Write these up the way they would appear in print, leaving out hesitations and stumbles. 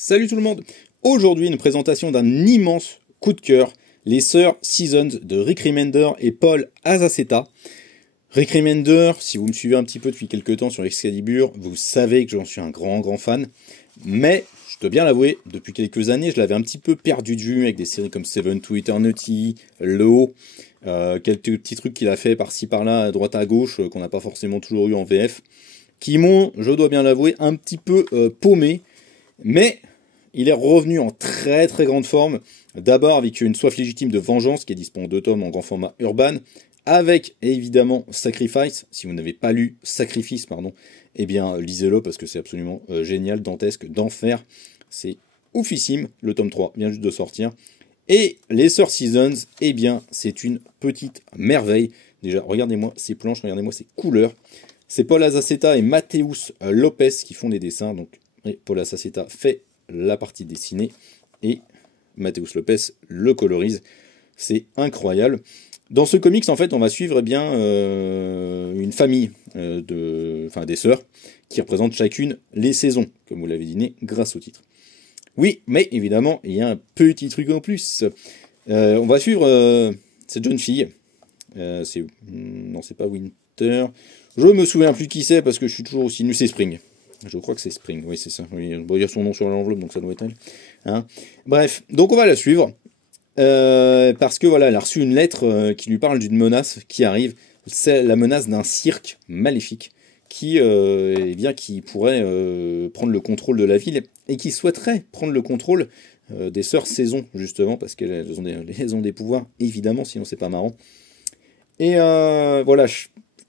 Salut tout le monde. Aujourd'hui, une présentation d'un immense coup de cœur, les Sœurs Seasons de Rick Remender et Paul Azaceta. Rick Remender, si vous me suivez un petit peu depuis quelques temps sur Excalibur, vous savez que j'en suis un grand fan. Mais, je dois bien l'avouer, depuis quelques années, je l'avais un petit peu perdu de vue avec des séries comme Seven to Eternity, Low, quelques petits trucs qu'il a fait par-ci par-là, à droite à gauche, qu'on n'a pas forcément toujours eu en VF, qui m'ont, je dois bien l'avouer, un petit peu paumé. Mais il est revenu en très grande forme, d'abord avec une soif légitime de vengeance qui est disponible en 2 tomes en grand format urban, avec évidemment Sacrifice. Si vous n'avez pas lu Sacrifice, pardon, eh bien lisez-le parce que c'est absolument génial, dantesque, d'enfer. C'est oufissime, le tome 3 vient juste de sortir. Et les Sœurs Seasons, eh bien c'est une petite merveille. Déjà, regardez-moi ces planches, regardez-moi ces couleurs. C'est Paul Azaceta et Mateus Lopez qui font les dessins, donc Paul Azaceta fait la partie dessinée et Mateus Lopez le colorise. C'est incroyable. Dans ce comics, en fait, on va suivre une famille des sœurs qui représentent chacune les saisons, comme vous l'avez deviné, grâce au titre. Oui, mais évidemment, il y a un petit truc en plus. On va suivre cette jeune fille. Non, c'est pas Winter. Je me souviens plus qui c'est parce que je suis toujours aussi nul. C'est Spring. Je crois que c'est Spring, oui c'est ça. Oui, bon, il y a son nom sur l'enveloppe, donc ça doit être elle. Hein, bref, donc on va la suivre. Parce que voilà, elle a reçu une lettre qui lui parle d'une menace qui arrive. C'est la menace d'un cirque maléfique qui pourrait prendre le contrôle de la ville et qui souhaiterait prendre le contrôle des Sœurs Saison, justement, parce qu'elles ont des pouvoirs, évidemment, sinon c'est pas marrant. Et voilà,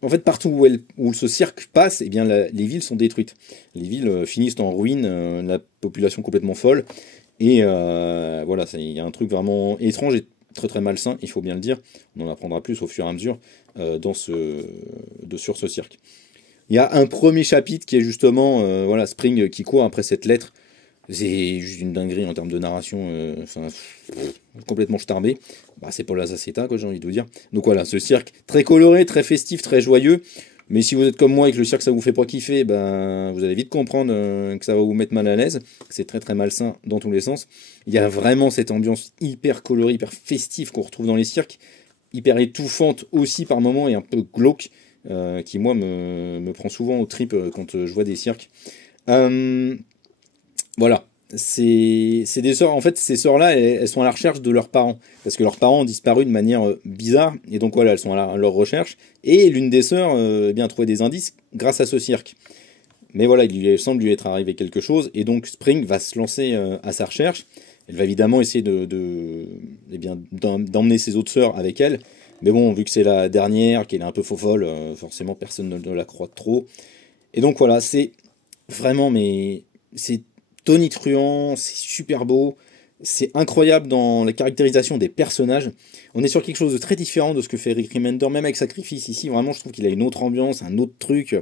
en fait, partout où ce cirque passe, eh bien, les villes sont détruites. Les villes finissent en ruine, la population complètement folle. Et voilà, il y a un truc vraiment étrange et très malsain, il faut bien le dire. On en apprendra plus au fur et à mesure sur ce cirque. Il y a un premier chapitre qui est justement voilà, Spring qui court après cette lettre. C'est juste une dinguerie en termes de narration, complètement starbé. Bah, c'est Paul Azaceta, quoi, j'ai envie de vous dire. Donc voilà, ce cirque très coloré, très festif, très joyeux. Mais si vous êtes comme moi et que le cirque ça vous fait pas kiffer, ben, vous allez vite comprendre que ça va vous mettre mal à l'aise. C'est très malsain dans tous les sens. Il y a vraiment cette ambiance hyper colorée, hyper festive qu'on retrouve dans les cirques. Hyper étouffante aussi par moments et un peu glauque. Qui moi me prend souvent aux tripes quand je vois des cirques. Voilà, c'est des sœurs. En fait, ces sœurs-là, elles sont à la recherche de leurs parents. Parce que leurs parents ont disparu de manière bizarre. Et donc voilà, elles sont à leur recherche. Et l'une des sœurs a trouvé des indices grâce à ce cirque. Mais voilà, il semble lui être arrivé quelque chose. Et donc Spring va se lancer à sa recherche. Elle va évidemment essayer d'emmener ses autres sœurs avec elle. Mais bon, vu que c'est la dernière, qu'elle est un peu faux-folle, forcément personne ne la croit trop. Et donc voilà, c'est vraiment, mais c'est tonitruant, c'est super beau, c'est incroyable dans la caractérisation des personnages. On est sur quelque chose de très différent de ce que fait Rick Remender, même avec Sacrifice ici, vraiment je trouve qu'il a une autre ambiance, un autre truc.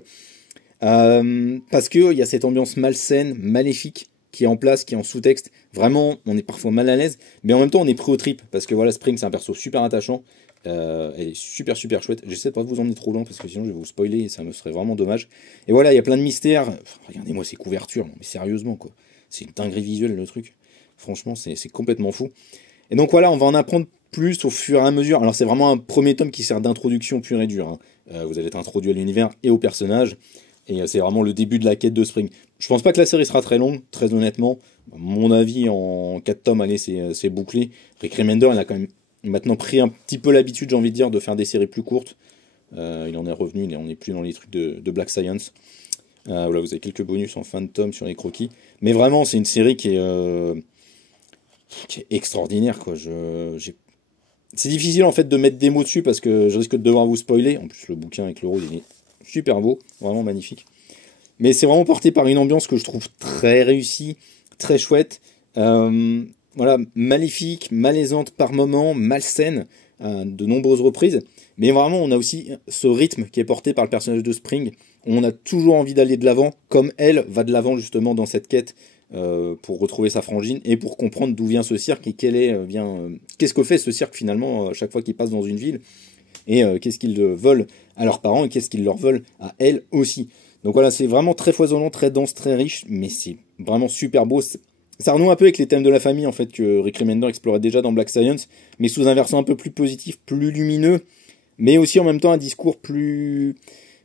Parce qu'il y a cette ambiance malsaine, maléfique, qui est en place, qui est en sous-texte. Vraiment, on est parfois mal à l'aise, mais en même temps on est pris au trip, parce que voilà, Spring c'est un perso super attachant. Elle est super chouette. J'essaie de pas vous emmener trop loin parce que sinon je vais vous spoiler et ça me serait vraiment dommage. Et voilà, il y a plein de mystères. Enfin, regardez-moi ces couvertures, non, mais sérieusement quoi. C'est une dinguerie visuelle le truc. Franchement, c'est complètement fou. Et donc voilà, on va en apprendre plus au fur et à mesure. Alors c'est vraiment un premier tome qui sert d'introduction pure et dure. Hein. Vous allez être introduit à l'univers et aux personnages. Et c'est vraiment le début de la quête de Spring. Je pense pas que la série sera très longue, très honnêtement. À mon avis, en 4 tomes, allez, c'est bouclé. Rick Remender, il a quand même maintenant pris un petit peu l'habitude, j'ai envie de dire, de faire des séries plus courtes. Il en est revenu, on n'est plus dans les trucs de Black Science. Voilà, vous avez quelques bonus en fin de tome sur les croquis. Mais vraiment, c'est une série qui est extraordinaire, quoi. C'est difficile, en fait, de mettre des mots dessus parce que je risque de devoir vous spoiler. En plus, le bouquin avec le rose, il est super beau, vraiment magnifique. Mais c'est vraiment porté par une ambiance que je trouve très réussie, très chouette. Voilà, maléfique, malaisante par moments, malsaine de nombreuses reprises. Mais vraiment, on a aussi ce rythme qui est porté par le personnage de Spring. On a toujours envie d'aller de l'avant, comme elle va de l'avant justement dans cette quête pour retrouver sa frangine et pour comprendre d'où vient ce cirque et qu'est-ce que fait ce cirque finalement à chaque fois qu'il passe dans une ville et qu'est-ce qu'ils veulent à leurs parents et qu'est-ce qu'ils leur veulent à elle aussi. Donc voilà, c'est vraiment très foisonnant, très dense, très riche, mais c'est vraiment super beau. Ça renoue un peu avec les thèmes de la famille, en fait, que Rick Remender explorait déjà dans Black Science, mais sous un versant un peu plus positif, plus lumineux, mais aussi en même temps un discours plus,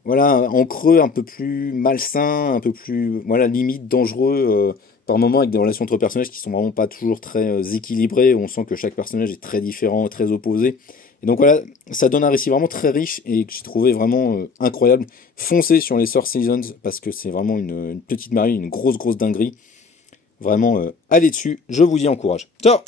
voilà, en creux, un peu plus malsain, un peu plus, voilà, limite dangereux, par moments, avec des relations entre personnages qui sont vraiment pas toujours très équilibrées, où on sent que chaque personnage est très différent, très opposé. Et donc voilà, ça donne un récit vraiment très riche et que j'ai trouvé vraiment incroyable. Foncez sur les Source Seasons parce que c'est vraiment une petite Marie, une grosse dinguerie. Vraiment, allez dessus, je vous y encourage. Ciao!